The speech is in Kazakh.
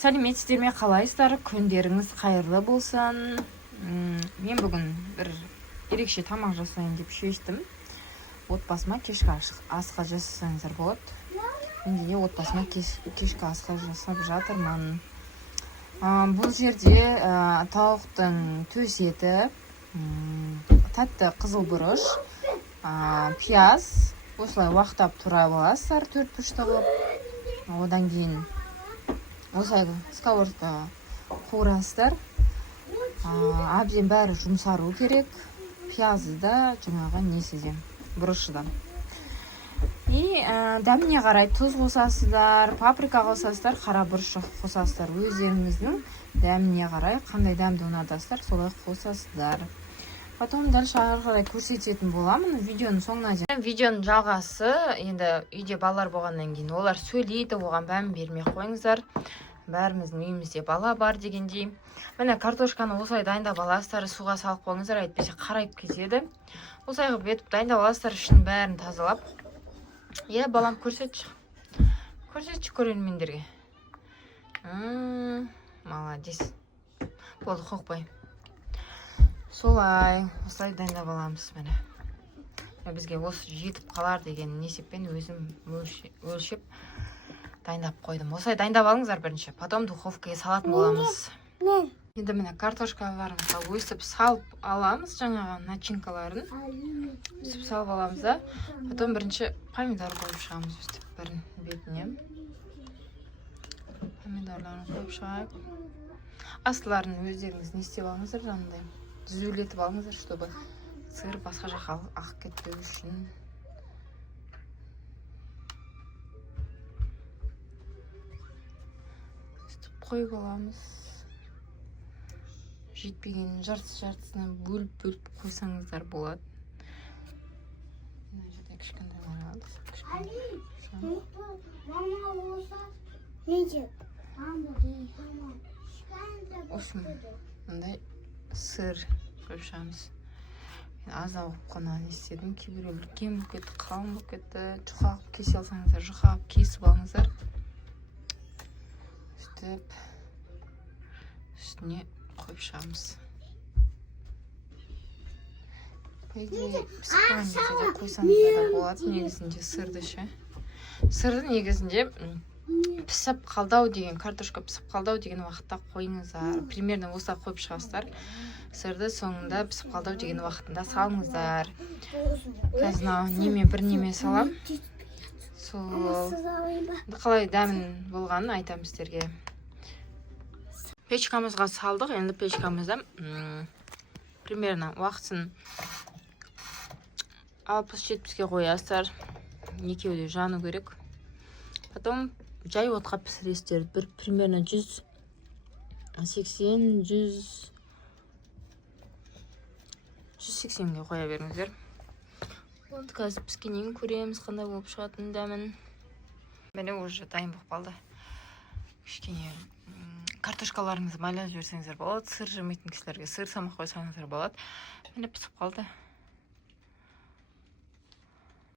Сәлеметсіздер ме, қалайсыздар? Күндеріңіз қайырлы болсын. Мен бүгін бір ерекше тамақ жасайын деп шештім. Отбасыма кешкі асқа жасасаңыздар болады. Мен де отбасыма кешкі асқа жасап жатырмын. Бұл жерде тауықтың төс еті, тәтті қызыл бұрыш, пияз, осылай уақтап тұра аласыздар 4-3 қылып. Одан кейін осылай сковородкаға қуырасыздар. Әбден бәрі жұмсару керек. Пиязы да жаңағы несізден, бұрышыдан. И дәміне қарай тұз қосасыздар, паприка қосасыздар, қара бұрыш қосасыздар. Өздеріңіздің дәміне қарай қандай дәмді ұнатасыздар, солай қосасыздар. Потом дәл ары қарай көрсететін боламын видеоның соңына дейін. Видеоның жалғасы, енді үйде балалар болғаннан кейін олар сөйлейді, оған мән бермей қойыңыздар. Бәріміздің үйімізде бала бар дегендей. Міне картошканы осылай дайындап аласыздар, суға салып қойыңыздар, әйтпесе қарайып кетеді. Осылай қылып етіп дайындап аласыздар, ішін бәрін тазалап. Балам көрсетші. Көрсетші көрермендерге. Молодец. Болды, қоқпай. Солай, осылай дайындап аламыз міне. Бізге осы жетіп қалар деген есеппен өзім өлшеп дайындап қойдым. Осылай дайындап алыңыздар бірінші. Потом духовкаға салатын боламыз. Енді міне картошкаларымызға өсіп салып аламыз, жаңағы начинкаларын. Өсіп салып аламыз да. Потом бірінші помидор қойып шығамыз өстіп бірін бетіне. Помидорларын қойып шығайық. Астыларын өздеріңіз не істеп алыңыздар жанындай. Түзулетіп алыңыздар, чтобы сыр басқа жаққа ағып кетпеу үшін. Өстіп қойып аламыз. Жетпеген жартысынан бөліп қойсаңыздар болады. Мына жерде кішкентай алды. Мама болса неде? Осым, мындай сыр қойып шығамыз. Аздау қана не істедім, кейбір үлкен болып кетті, қалың болып кетті. Жұқа қылып кесе алсаңыздар, жұқа қылып кесіп алыңыздар. Үстіп үстіне қойып шығамыз. Піскен кезде де қойсаңыздар да болады, негізінде сырды ше. Сырды негізінде пісіп қалдау деген, картошка пісіп қалдау деген уақытта қойыңыздар. Примерно осылай қойып шығасыздар. Сырды соңында пісіп қалдау деген уақытында салыңыздар. Қазір неме бір неме салам. Сол қалай дәмін болғанын айтамын сіздерге. Печкамызға салдық. Енді печкамызда примерно уақытын 60-70-ге қоясыздар. Екеуі де жану керек. Потом жай отқа пісіресіздер. Бір примерно 180-ге қоя беріңіздер. Болды, қазір піскеннен көреміз қандай болып шығатын дәмін. Міне уже дайын болып қалды. Кішкене картошкаларыңызды майлап жіберсеңіздер болады. Сыр жемейтін кісілерге сыр самақ қойсаңыздар болады. Міне пісіп қалды.